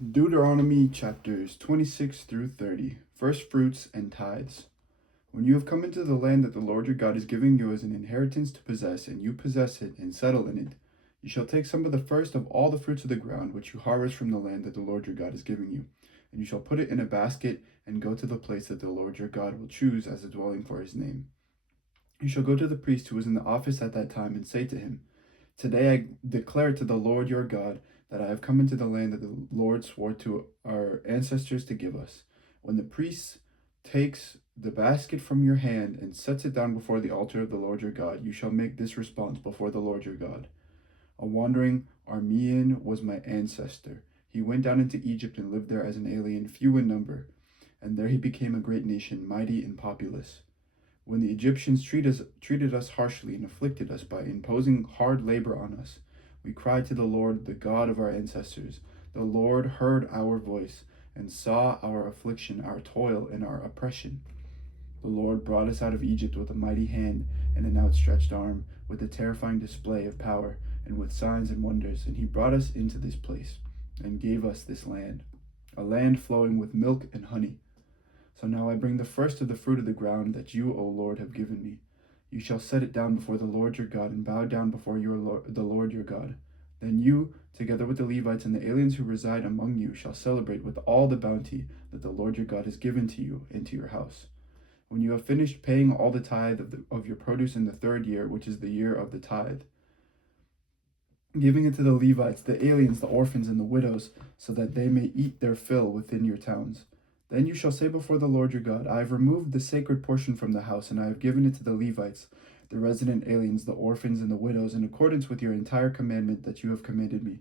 Deuteronomy chapters 26 through 30, first fruits and tithes. When you have come into the land that the Lord your God is giving you as an inheritance to possess, and you possess it and settle in it, you shall take some of the first of all the fruits of the ground which you harvest from the land that the Lord your God is giving you, and you shall put it in a basket and go to the place that the Lord your God will choose as a dwelling for his name. You shall go to the priest who was in the office at that time and say to him, Today I declare to the Lord your God that I have come into the land that the Lord swore to our ancestors to give us. When the priest takes the basket from your hand and sets it down before the altar of the Lord your God, you shall make this response before the Lord your God. A wandering Aramean was my ancestor. He went down into Egypt and lived there as an alien, few in number, and there he became a great nation, mighty and populous. When the Egyptians treated us harshly and afflicted us by imposing hard labor on us, we cried to the Lord, the God of our ancestors. The Lord heard our voice and saw our affliction, our toil, and our oppression. The Lord brought us out of Egypt with a mighty hand and an outstretched arm, with a terrifying display of power, and with signs and wonders. And he brought us into this place and gave us this land, a land flowing with milk and honey. So now I bring the first of the fruit of the ground that you, O Lord, have given me. You shall set it down before the Lord your God, and bow down before the Lord your God. Then you, together with the Levites and the aliens who reside among you, shall celebrate with all the bounty that the Lord your God has given to you into your house. When you have finished paying all the tithe of your produce in the third year, which is the year of the tithe, giving it to the Levites, the aliens, the orphans, and the widows, so that they may eat their fill within your towns. Then you shall say before the Lord your God, I have removed the sacred portion from the house, and I have given it to the Levites, the resident aliens, the orphans, and the widows, in accordance with your entire commandment that you have commanded me.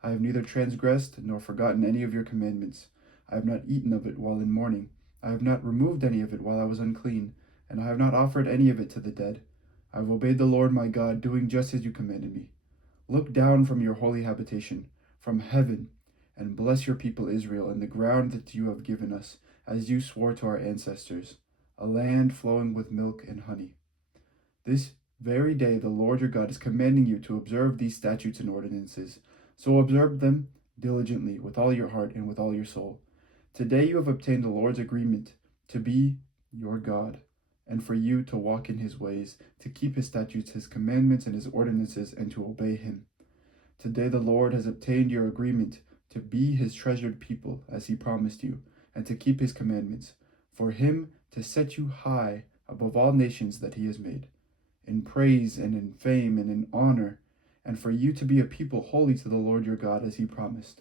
I have neither transgressed nor forgotten any of your commandments. I have not eaten of it while in mourning. I have not removed any of it while I was unclean, and I have not offered any of it to the dead. I have obeyed the Lord my God, doing just as you commanded me. Look down from your holy habitation, from heaven, and bless your people Israel and the ground that you have given us, as you swore to our ancestors, a land flowing with milk and honey. This very day the Lord your God is commanding you to observe these statutes and ordinances, so observe them diligently with all your heart and with all your soul. Today you have obtained the Lord's agreement to be your God, and for you to walk in his ways, to keep his statutes, his commandments, and his ordinances, and to obey him. Today the Lord has obtained your agreement to be his treasured people, as he promised you, and to keep his commandments, for him to set you high above all nations that he has made, in praise and in fame and in honor, and for you to be a people holy to the Lord your God, as he promised.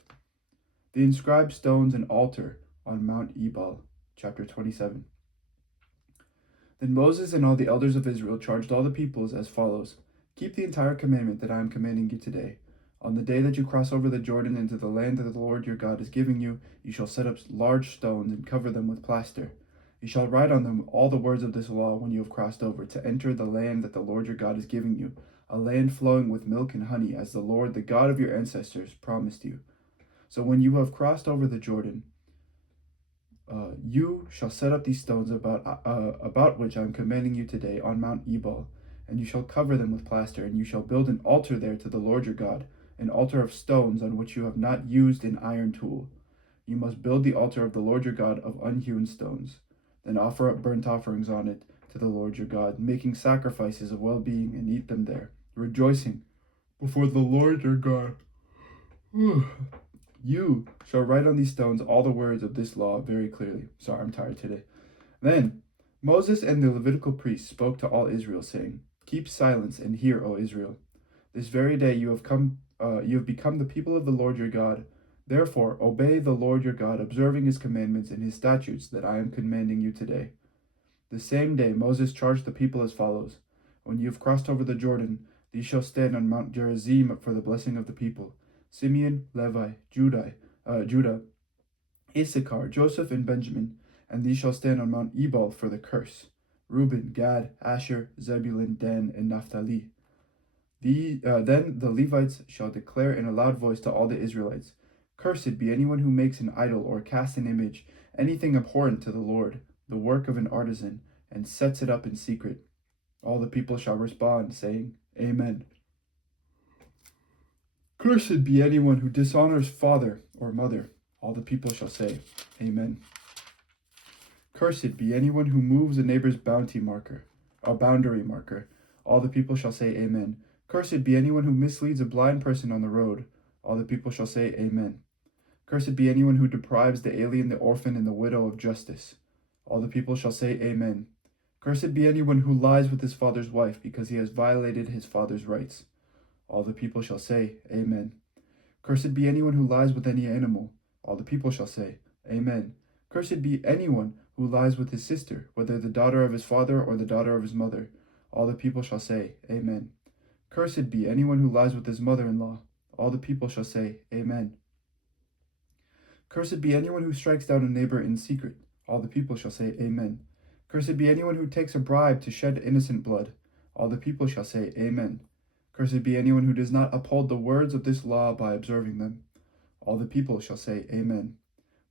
The inscribed stones and altar on Mount Ebal, chapter 27. Then Moses and all the elders of Israel charged all the peoples as follows: Keep the entire commandment that I am commanding you today. On the day that you cross over the Jordan into the land that the Lord your God is giving you, you shall set up large stones and cover them with plaster. You shall write on them all the words of this law when you have crossed over, to enter the land that the Lord your God is giving you, a land flowing with milk and honey, as the Lord, the God of your ancestors, promised you. So when you have crossed over the Jordan, you shall set up these stones about which I am commanding you today on Mount Ebal, and you shall cover them with plaster, and you shall build an altar there to the Lord your God, an altar of stones on which you have not used an iron tool. You must build the altar of the Lord your God of unhewn stones. Then offer up burnt offerings on it to the Lord your God, making sacrifices of well-being, and eat them there, rejoicing before the Lord your God. You shall write on these stones all the words of this law very clearly. Sorry, I'm tired today. Then Moses and the Levitical priests spoke to all Israel, saying, Keep silence and hear, O Israel. This very day you have become the people of the Lord your God. Therefore, obey the Lord your God, observing his commandments and his statutes that I am commanding you today. The same day Moses charged the people as follows: When you have crossed over the Jordan, these shall stand on Mount Gerizim for the blessing of the people: Simeon, Levi, Judah, Issachar, Joseph, and Benjamin. And these shall stand on Mount Ebal for the curse: Reuben, Gad, Asher, Zebulun, Dan, and Naphtali. Then the Levites shall declare in a loud voice to all the Israelites: Cursed be anyone who makes an idol or casts an image, anything abhorrent to the Lord, the work of an artisan, and sets it up in secret. All the people shall respond, saying, Amen. Cursed be anyone who dishonors father or mother, All the people shall say, Amen. Cursed be anyone who moves a neighbor's boundary marker. All the people shall say, Amen. Cursed be anyone who misleads a blind person on the road. All the people shall say, Amen. Cursed be anyone who deprives the alien, the orphan, and the widow of justice. All the people shall say, Amen. Cursed be anyone who lies with his father's wife, because he has violated his father's rights. All the people shall say, Amen. Cursed be anyone who lies with any animal. All the people shall say, Amen. Cursed be anyone who lies with his sister, whether the daughter of his father or the daughter of his mother. All the people shall say, Amen. Cursed be anyone who lies with his mother-in-law. All the people shall say, Amen. Cursed be anyone who strikes down a neighbor in secret. All the people shall say, Amen. Cursed be anyone who takes a bribe to shed innocent blood. All the people shall say, Amen. Cursed be anyone who does not uphold the words of this law by observing them. All the people shall say, Amen.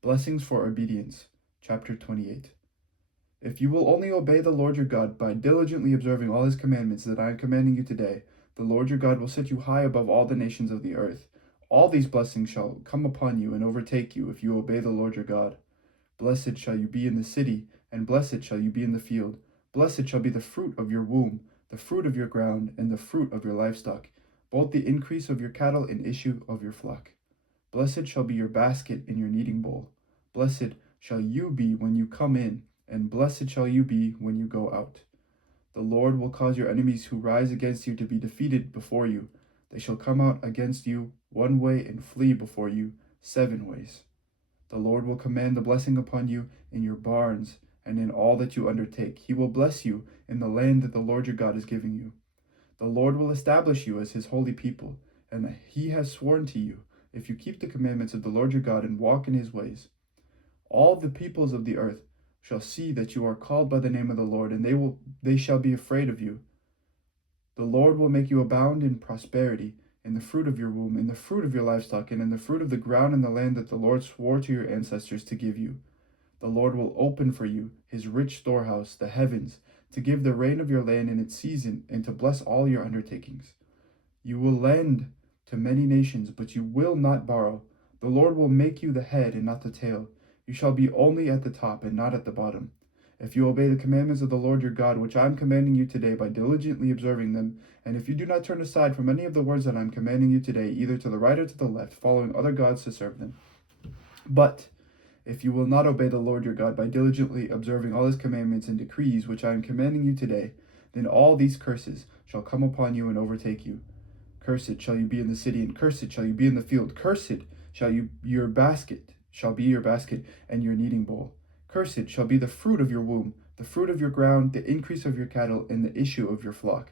Blessings for obedience. Chapter 28. If you will only obey the Lord your God by diligently observing all his commandments that I am commanding you today, the Lord your God will set you high above all the nations of the earth. All these blessings shall come upon you and overtake you if you obey the Lord your God. Blessed shall you be in the city, and blessed shall you be in the field. Blessed shall be the fruit of your womb, the fruit of your ground, and the fruit of your livestock, both the increase of your cattle and issue of your flock. Blessed shall be your basket and your kneading bowl. Blessed shall you be when you come in, and blessed shall you be when you go out. The Lord will cause your enemies who rise against you to be defeated before you. They shall come out against you one way and flee before you 7 ways. The Lord will command the blessing upon you in your barns and in all that you undertake. He will bless you in the land that the Lord your God is giving you. The Lord will establish you as his holy people, and he has sworn to you, if you keep the commandments of the Lord your God and walk in his ways. All the peoples of the earth shall see that you are called by the name of the Lord, and they shall be afraid of you. The Lord will make you abound in prosperity, in the fruit of your womb, in the fruit of your livestock, and in the fruit of the ground in the land that the Lord swore to your ancestors to give you. The Lord will open for you his rich storehouse, the heavens, to give the rain of your land in its season, and to bless all your undertakings. You will lend to many nations, but you will not borrow. The Lord will make you the head and not the tail. You shall be only at the top and not at the bottom. If you obey the commandments of the Lord your God, which I am commanding you today by diligently observing them, and if you do not turn aside from any of the words that I am commanding you today, either to the right or to the left, following other gods to serve them. But if you will not obey the Lord your God by diligently observing all his commandments and decrees which I am commanding you today, then all these curses shall come upon you and overtake you. Cursed shall you be in the city, and cursed shall you be in the field. Cursed shall be your basket and your kneading bowl. Cursed shall be the fruit of your womb, the fruit of your ground, the increase of your cattle, and the issue of your flock.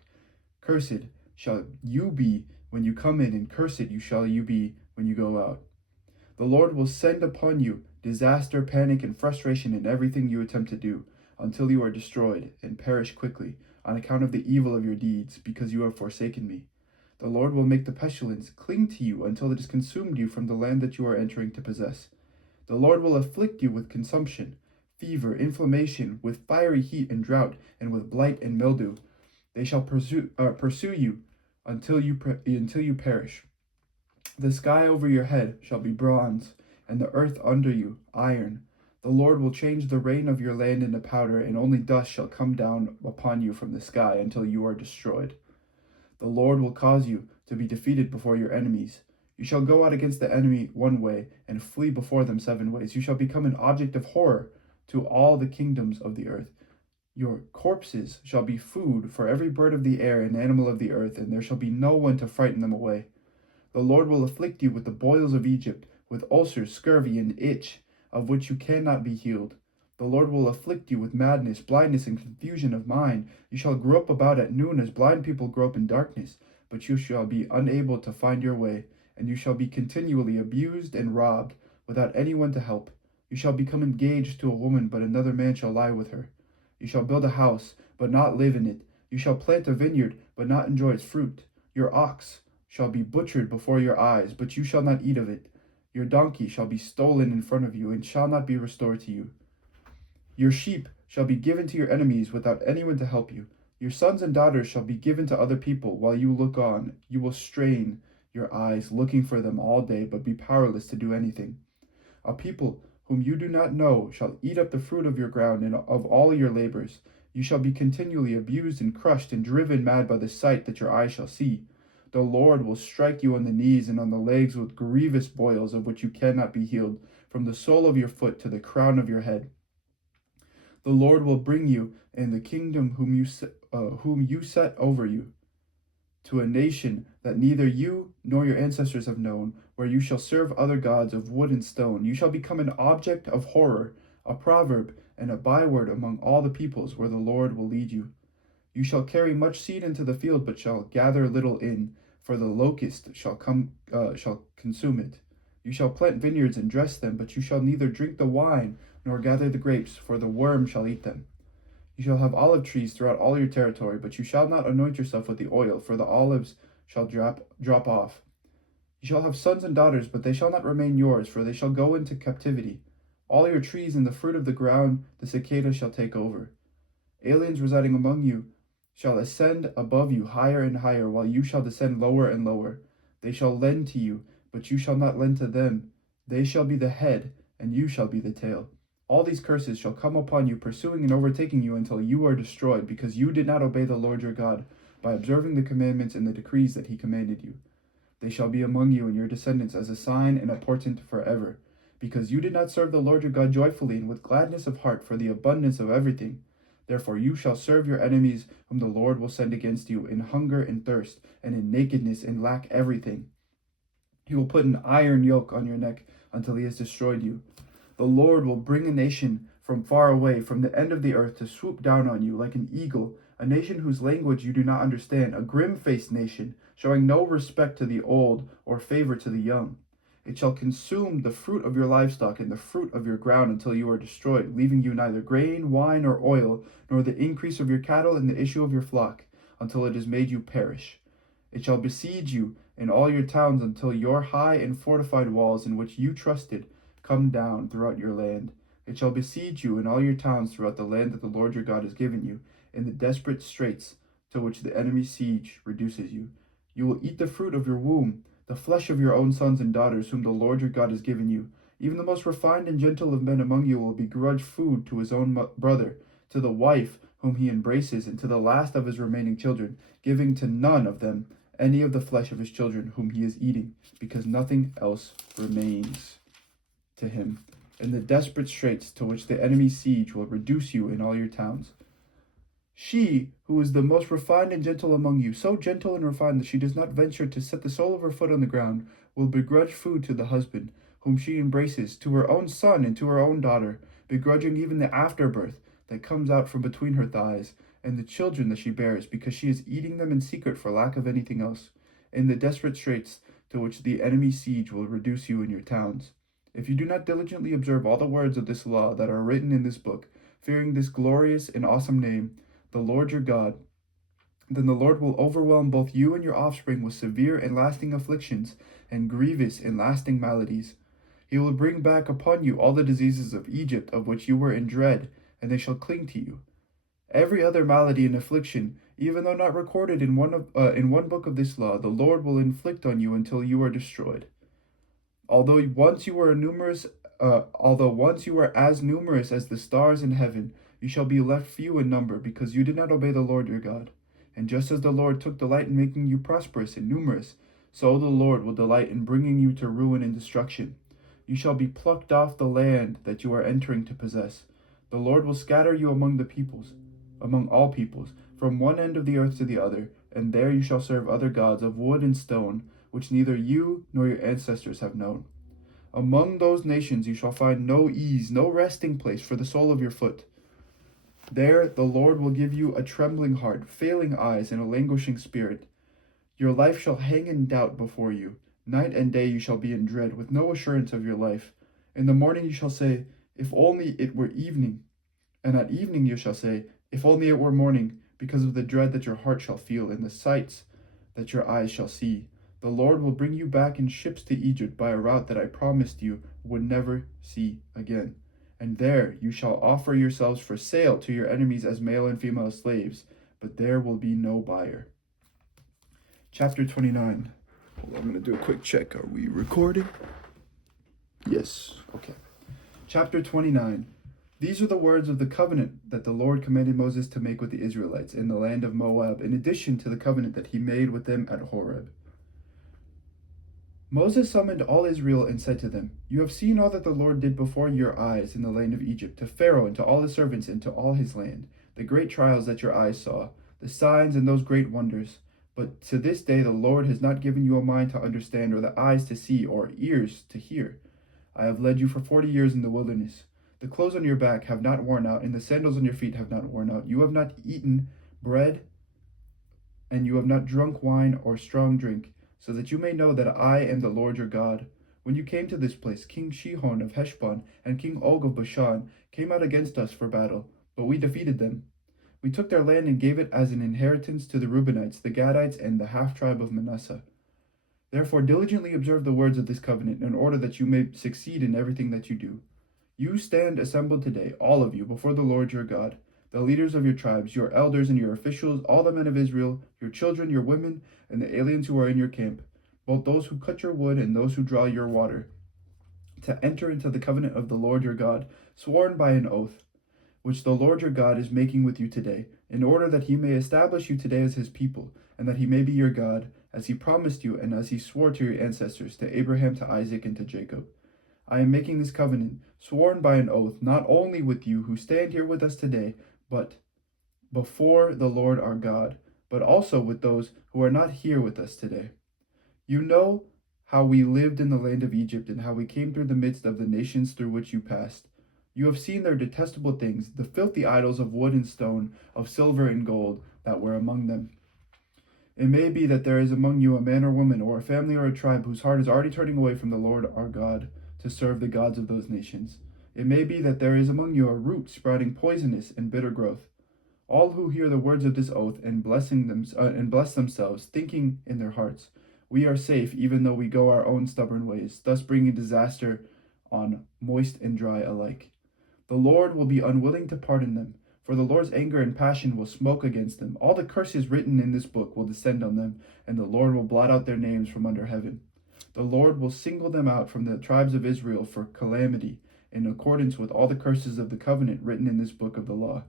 Cursed shall you be when you come in, and cursed shall you be when you go out. The Lord will send upon you disaster, panic, and frustration in everything you attempt to do, until you are destroyed and perish quickly on account of the evil of your deeds, because you have forsaken me. The Lord will make the pestilence cling to you until it has consumed you from the land that you are entering to possess. The Lord will afflict you with consumption, fever, inflammation, with fiery heat and drought, and with blight and mildew. They shall pursue you until you perish. The sky over your head shall be bronze, and the earth under you iron. The Lord will change the rain of your land into powder, and only dust shall come down upon you from the sky until you are destroyed. The Lord will cause you to be defeated before your enemies. You shall go out against the enemy one way, and flee before them 7 ways. You shall become an object of horror to all the kingdoms of the earth. Your corpses shall be food for every bird of the air and animal of the earth, and there shall be no one to frighten them away. The Lord will afflict you with the boils of Egypt, with ulcers, scurvy, and itch, of which you cannot be healed. The Lord will afflict you with madness, blindness, and confusion of mind. You shall grope about at noon as blind people grope in darkness, but you shall be unable to find your way, and you shall be continually abused and robbed, without anyone to help. You shall become engaged to a woman, but another man shall lie with her. You shall build a house, but not live in it. You shall plant a vineyard, but not enjoy its fruit. Your ox shall be butchered before your eyes, but you shall not eat of it. Your donkey shall be stolen in front of you, and shall not be restored to you. Your sheep shall be given to your enemies without anyone to help you. Your sons and daughters shall be given to other people while you look on. You will strain your eyes looking for them all day, but be powerless to do anything. A people whom you do not know shall eat up the fruit of your ground and of all your labors. You shall be continually abused and crushed and driven mad by the sight that your eyes shall see. The Lord will strike you on the knees and on the legs with grievous boils of which you cannot be healed, from the sole of your foot to the crown of your head. The Lord will bring you and the kingdom whom you set over you to a nation that neither you nor your ancestors have known, where you shall serve other gods of wood and stone. You shall become an object of horror, a proverb, and a byword among all the peoples where the Lord will lead you. You shall carry much seed into the field, but shall gather little in, for the locust shall consume it. You shall plant vineyards and dress them, but you shall neither drink the wine nor gather the grapes, for the worm shall eat them. You shall have olive trees throughout all your territory, but you shall not anoint yourself with the oil, for the olives shall drop off. You shall have sons and daughters, but they shall not remain yours, for they shall go into captivity. All your trees and the fruit of the ground the cicada shall take over. Aliens residing among you shall ascend above you higher and higher, while you shall descend lower and lower. They shall lend to you, but you shall not lend to them. They shall be the head, and you shall be the tail. All these curses shall come upon you, pursuing and overtaking you until you are destroyed, because you did not obey the Lord your God by observing the commandments and the decrees that he commanded you. They shall be among you and your descendants as a sign and a portent forever, because you did not serve the Lord your God joyfully and with gladness of heart for the abundance of everything. Therefore you shall serve your enemies, whom the Lord will send against you, in hunger and thirst, and in nakedness and lack everything. He will put an iron yoke on your neck until he has destroyed you. The Lord will bring a nation from far away, from the end of the earth, to swoop down on you like an eagle, a nation whose language you do not understand, a grim-faced nation, showing no respect to the old or favor to the young. It shall consume the fruit of your livestock and the fruit of your ground until you are destroyed, leaving you neither grain, wine, or oil, nor the increase of your cattle and the issue of your flock, until it has made you perish. It shall besiege you in all your towns until your high and fortified walls in which you trusted come down throughout your land. It shall besiege you in all your towns throughout the land that the Lord your God has given you, in the desperate straits to which the enemy's siege reduces you. You will eat the fruit of your womb, the flesh of your own sons and daughters, whom the Lord your God has given you. Even the most refined and gentle of men among you will begrudge food to his own brother, to the wife whom he embraces, and to the last of his remaining children, giving to none of them any of the flesh of his children whom he is eating, because nothing else remains to him. In the desperate straits to which the enemy's siege will reduce you in all your towns. She, who is the most refined and gentle among you, so gentle and refined that she does not venture to set the sole of her foot on the ground, will begrudge food to the husband, whom she embraces, to her own son and to her own daughter, begrudging even the afterbirth that comes out from between her thighs, and the children that she bears, because she is eating them in secret for lack of anything else. In the desperate straits to which the enemy's siege will reduce you in your towns. If you do not diligently observe all the words of this law that are written in this book, fearing this glorious and awesome name, the Lord your God, then the Lord will overwhelm both you and your offspring with severe and lasting afflictions and grievous and lasting maladies. He will bring back upon you all the diseases of Egypt of which you were in dread, and they shall cling to you. Every other malady and affliction, even though not recorded in one book of this law, the Lord will inflict on you until you are destroyed. Although once you were as numerous as the stars in heaven, you shall be left few in number, because you did not obey the Lord your God. And just as the Lord took delight in making you prosperous and numerous, so the Lord will delight in bringing you to ruin and destruction. You shall be plucked off the land that you are entering to possess. The Lord will scatter you among all peoples, from one end of the earth to the other, and there you shall serve other gods of wood and stone, which neither you nor your ancestors have known. Among those nations you shall find no ease, no resting place for the sole of your foot. There the Lord will give you a trembling heart, failing eyes, and a languishing spirit. Your life shall hang in doubt before you. Night and day you shall be in dread, with no assurance of your life. In the morning you shall say, if only it were evening. And at evening you shall say, if only it were morning, because of the dread that your heart shall feel, and the sights that your eyes shall see. The Lord will bring you back in ships to Egypt by a route that I promised you would never see again. And there you shall offer yourselves for sale to your enemies as male and female slaves, but there will be no buyer. Chapter 29. Hold on, I'm going to do a quick check. Are we recording? Yes. Okay. Chapter 29. These are the words of the covenant that the Lord commanded Moses to make with the Israelites in the land of Moab, in addition to the covenant that he made with them at Horeb. Moses summoned all Israel and said to them, You have seen all that the Lord did before your eyes in the land of Egypt, to Pharaoh and to all his servants and to all his land, the great trials that your eyes saw, the signs and those great wonders. But to this day the Lord has not given you a mind to understand, or the eyes to see, or ears to hear. I have led you for 40 years in the wilderness. The clothes on your back have not worn out, and the sandals on your feet have not worn out. You have not eaten bread, and you have not drunk wine or strong drink, so that you may know that I am the Lord your God. When you came to this place, King Shihon of Heshbon and King Og of Bashan came out against us for battle, but we defeated them. We took their land and gave it as an inheritance to the Reubenites, the Gadites, and the half-tribe of Manasseh. Therefore diligently observe the words of this covenant, in order that you may succeed in everything that you do. You stand assembled today, all of you, before the Lord your God, the leaders of your tribes, your elders and your officials, all the men of Israel, your children, your women, and the aliens who are in your camp, both those who cut your wood and those who draw your water, to enter into the covenant of the Lord your God, sworn by an oath, which the Lord your God is making with you today, in order that he may establish you today as his people, and that he may be your God, as he promised you and as he swore to your ancestors, to Abraham, to Isaac, and to Jacob. I am making this covenant, sworn by an oath, not only with you who stand here with us today, but before the Lord our God, but also with those who are not here with us today. You know how we lived in the land of Egypt, and how we came through the midst of the nations through which you passed. You have seen their detestable things, the filthy idols of wood and stone, of silver and gold, that were among them. It may be that there is among you a man or woman, or a family or a tribe, whose heart is already turning away from the Lord our God to serve the gods of those nations. It may be that there is among you a root sprouting poisonous and bitter growth. All who hear the words of this oath and bless themselves, thinking in their hearts, We are safe, even though we go our own stubborn ways, thus bringing disaster on moist and dry alike. The Lord will be unwilling to pardon them, for the Lord's anger and passion will smoke against them. All the curses written in this book will descend on them, and the Lord will blot out their names from under heaven. The Lord will single them out from the tribes of Israel for calamity, in accordance with all the curses of the covenant written in this book of the law.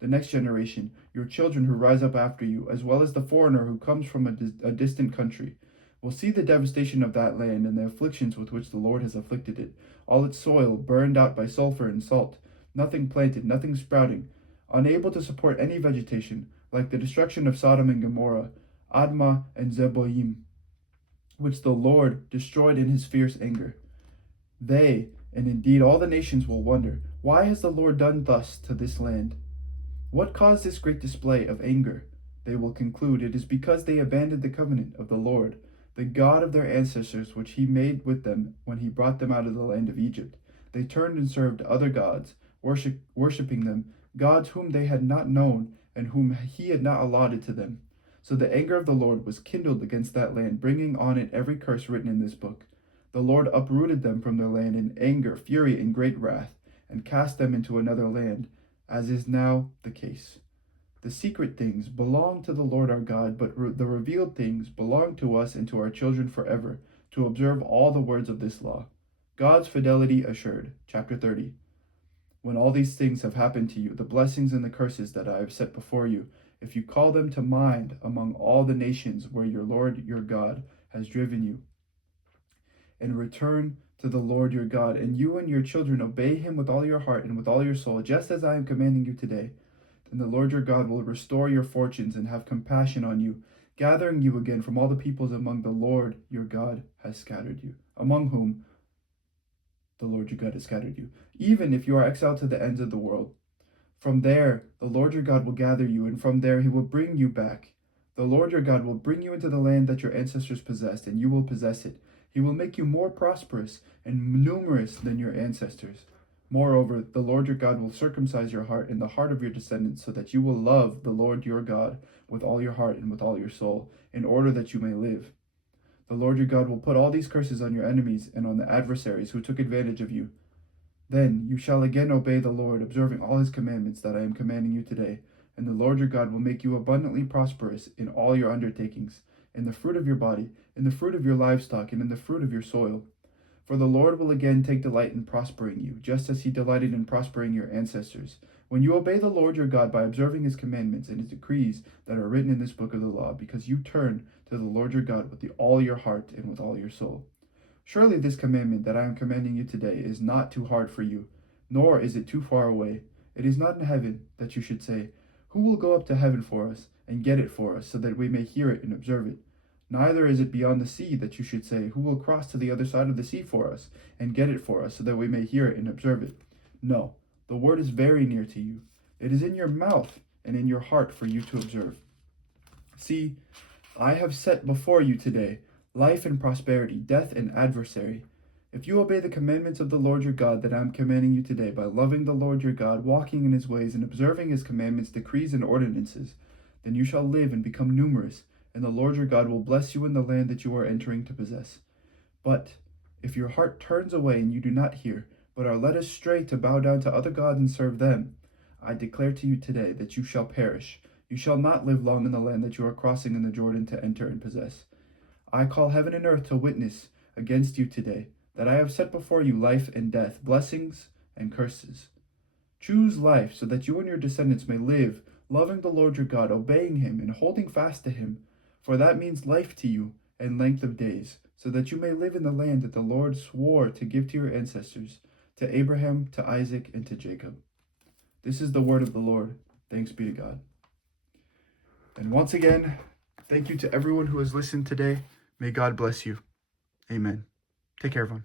The next generation, your children who rise up after you, as well as the foreigner who comes from a distant country, will see the devastation of that land and the afflictions with which the Lord has afflicted it, all its soil burned out by sulfur and salt, nothing planted, nothing sprouting, unable to support any vegetation, like the destruction of Sodom and Gomorrah, Admah and Zeboim, which the Lord destroyed in his fierce anger. They, and indeed all the nations, will wonder, Why has the Lord done thus to this land? What caused this great display of anger? They will conclude it is because they abandoned the covenant of the Lord, the God of their ancestors, which he made with them when he brought them out of the land of Egypt. They turned and served other gods, worshipping them, gods whom they had not known and whom he had not allotted to them. So the anger of the Lord was kindled against that land, bringing on it every curse written in this book. The Lord uprooted them from their land in anger, fury, and great wrath, and cast them into another land, as is now the case. The secret things belong to the Lord our God, but the revealed things belong to us and to our children forever, to observe all the words of this law. God's fidelity assured. Chapter 30. When all these things have happened to you, the blessings and the curses that I have set before you, if you call them to mind among all the nations where your Lord your God has driven you, and return to the Lord your God, and you and your children obey him with all your heart and with all your soul, just as I am commanding you today, then the Lord your God will restore your fortunes and have compassion on you, gathering you again from all the peoples among the Lord your God has scattered you, among whom the Lord your God has scattered you, even if you are exiled to the ends of the world. From there the Lord your God will gather you, and from there he will bring you back. The Lord your God will bring you into the land that your ancestors possessed, and you will possess it. He will make you more prosperous and numerous than your ancestors. Moreover, the Lord your God will circumcise your heart and the heart of your descendants, so that you will love the Lord your God with all your heart and with all your soul, in order that you may live. The Lord your God will put all these curses on your enemies and on the adversaries who took advantage of you. Then you shall again obey the Lord, observing all his commandments that I am commanding you today, and the Lord your God will make you abundantly prosperous in all your undertakings, in the fruit of your body, in the fruit of your livestock, and in the fruit of your soil. For the Lord will again take delight in prospering you, just as he delighted in prospering your ancestors. When you obey the Lord your God by observing his commandments and his decrees that are written in this book of the law, because you turn to the Lord your God with all your heart and with all your soul. Surely this commandment that I am commanding you today is not too hard for you, nor is it too far away. It is not in heaven that you should say, who will go up to heaven for us and get it for us, so that we may hear it and observe it? Neither is it beyond the sea that you should say, who will cross to the other side of the sea for us and get it for us, so that we may hear it and observe it? No, the word is very near to you. It is in your mouth and in your heart for you to observe. See, I have set before you today life and prosperity, death and adversary. If you obey the commandments of the Lord your God that I am commanding you today, by loving the Lord your God, walking in his ways, and observing his commandments, decrees, and ordinances, then you shall live and become numerous, and the Lord your God will bless you in the land that you are entering to possess. But if your heart turns away and you do not hear, but are led astray to bow down to other gods and serve them, I declare to you today that you shall perish. You shall not live long in the land that you are crossing in the Jordan to enter and possess. I call heaven and earth to witness against you today, that I have set before you life and death, blessings and curses. Choose life so that you and your descendants may live, loving the Lord your God, obeying him, and holding fast to him. For that means life to you and length of days, so that you may live in the land that the Lord swore to give to your ancestors, to Abraham, to Isaac, and to Jacob. This is the word of the Lord. Thanks be to God. And once again, thank you to everyone who has listened today. May God bless you. Amen. Take care, everyone.